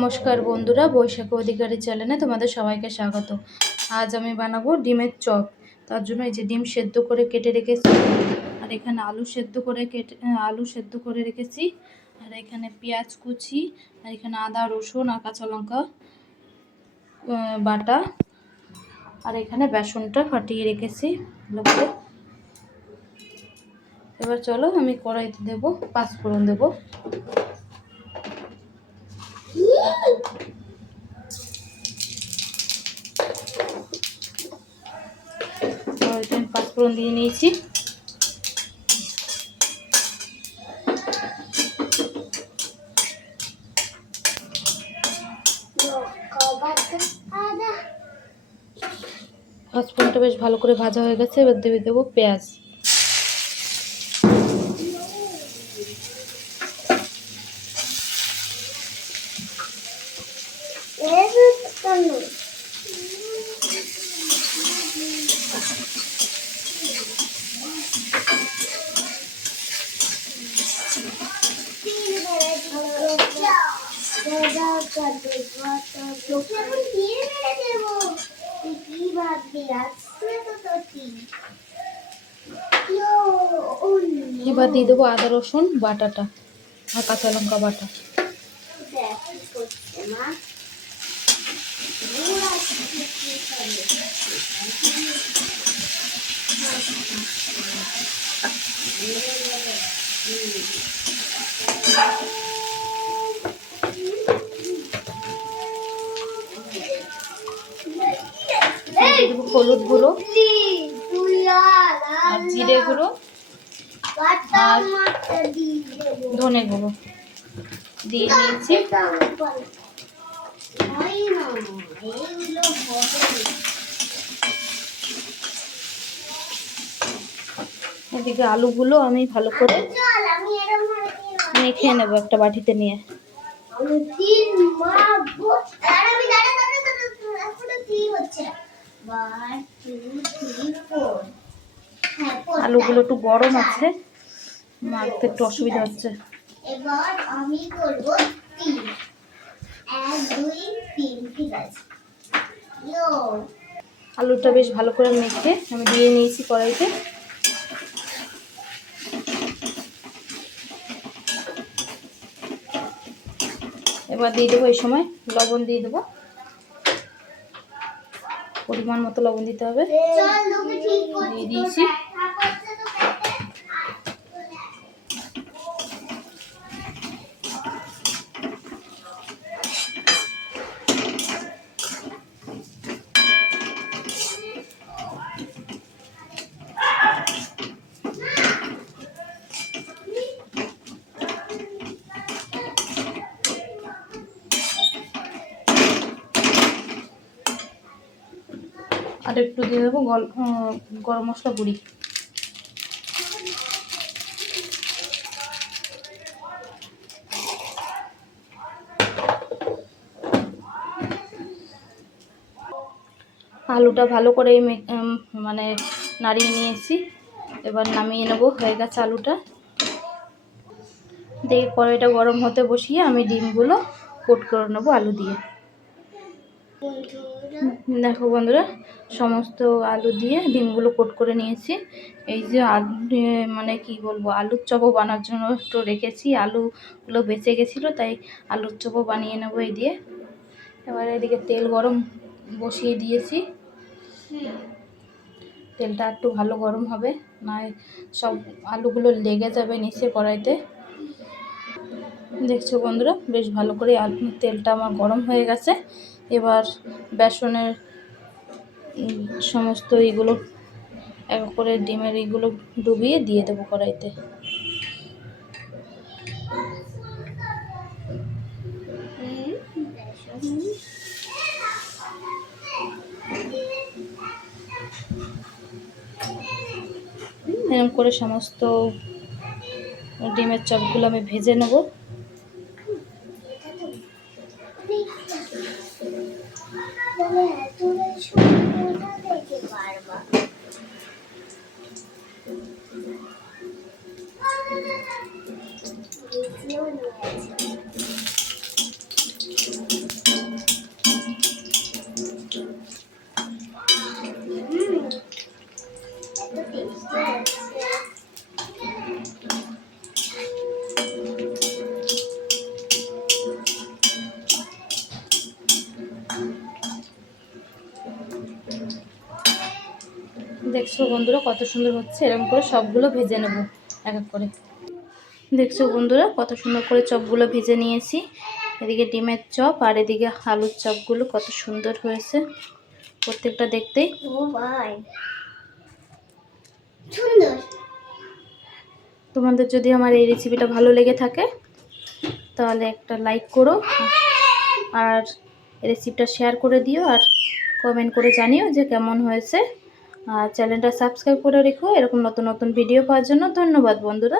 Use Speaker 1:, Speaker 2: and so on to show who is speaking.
Speaker 1: নমস্কার বন্ধুরা, বৈশাখ অধিকারী চ্যানেলে তোমাদের সবাইকে স্বাগত। আজ আমি বানাবো ডিমের চপ। তার জন্য এই যে ডিম সেদ্ধ করে কেটে রেখেছি, আর এখানে আলু সেদ্ধ করে কেটে আলু সেদ্ধ করে রেখেছি, আর এখানে পেঁয়াজ কুচি, আর এখানে আদা, রসুন, আর কাঁচা লঙ্কা বাটা, আর এখানে বেসনটা ফাটিয়ে রেখেছি ভালো করে এবার চলো আমি কড়াইতে দেবো পাঁচফোড়ন দেবো। কড়াইতে আমি পাঁচফোড়ন দিয়ে নিয়েছি। পাঁচফোড়নটা বেশ ভালো করে ভাজা হয়ে গেছে, এবার দেবে দেবো পেঁয়াজ। এবার দিয়ে দেবো আদা রসুন বাটাটা আর কাঁচা লঙ্কা বাটা দিয়ে দেবো হলুদ গুঁড়ো আর জিরে গুঁড়ো আর ধনে গুঁড়ো দিয়ে নিয়েছি এদিকে আলুগুলো আমি ভালো করে মেখে নেব একটা বাটিতে নিয়ে। আলুগুলো একটু গরম আছে মাখতে একটু অসুবিধা হচ্ছে।
Speaker 2: এবার আমি করব তিন। এক দুই তিন ঠিক আছে।
Speaker 1: আলুটা বেশ ভালো করে মেখে আমি দিয়ে নিয়েছি কড়াইতে। এবার দিয়ে দেবো এই সময়। লবণ দিয়ে দেবো। পরিমাণ মতো লবণ দিতে হবে। দিয়ে দিয়েছি। আর একটু দিয়ে দেবো গরম মশলা গুঁড়ি। আলুটা ভালো করে মানে নাড়িয়ে নিয়েছি। এবার নামিয়ে নেব, হয়ে গেছে আলুটা। দেখি কড়াইটা গরম হতে বসিয়ে আমি ডিমগুলো কোট করে নেব আলু দিয়ে। দেখো বন্ধুরা, সমস্ত আলু দিয়ে ডিমগুলো কোট করে নিয়েছি। এই যে মানে কি বলব, আলুর চপও বানার জন্য একটু রেখেছি, আলুগুলো বেঁচে গেছিল, তাই আলুর চপও বানিয়ে নেব এই দিয়ে। এবার এদিকে তেল গরম বসিয়ে দিয়েছি। তেলটা একটু ভালো গরম হবে, নয় সব আলুগুলো লেগে যাবে নিচে কড়াইতে। দেখছ বন্ধুরা, বেশ ভালো করে তেলটা আমার গরম হয়ে গেছে। এবার বেসনের সমস্ত এইগুলো এক করে ডিমের এইগুলো ডুবিয়ে দিয়ে দেবো কড়াইতে। এরকম করে সমস্ত ডিমের চপগুলো আমি ভেজে নেব।
Speaker 2: থেকে
Speaker 1: দেখছ বন্ধুরা কত সুন্দর হচ্ছে? এরকম করে সবগুলো ভেজে নেব এক এক করে। দেখছ বন্ধুরা কত সুন্দর করে চপগুলো ভেজে নিয়েছি। এদিকে ডিমের চপ আর এদিকে আলুর চপগুলো কত সুন্দর হয়েছে। প্রত্যেকটা দেখতেই। তোমাদের যদি আমার এই রেসিপিটা ভালো লেগে থাকে তাহলে একটা লাইক করো। আর রেসিপিটা শেয়ার করে দিও আর কমেন্ট করে জানিও যে কেমন হয়েছে। চ্যানেলটা সাবস্ক্রাইব করে রেখো। এরকম নতুন নতুন ভিডিও পাওয়ার জন্য ধন্যবাদ বন্ধুরা।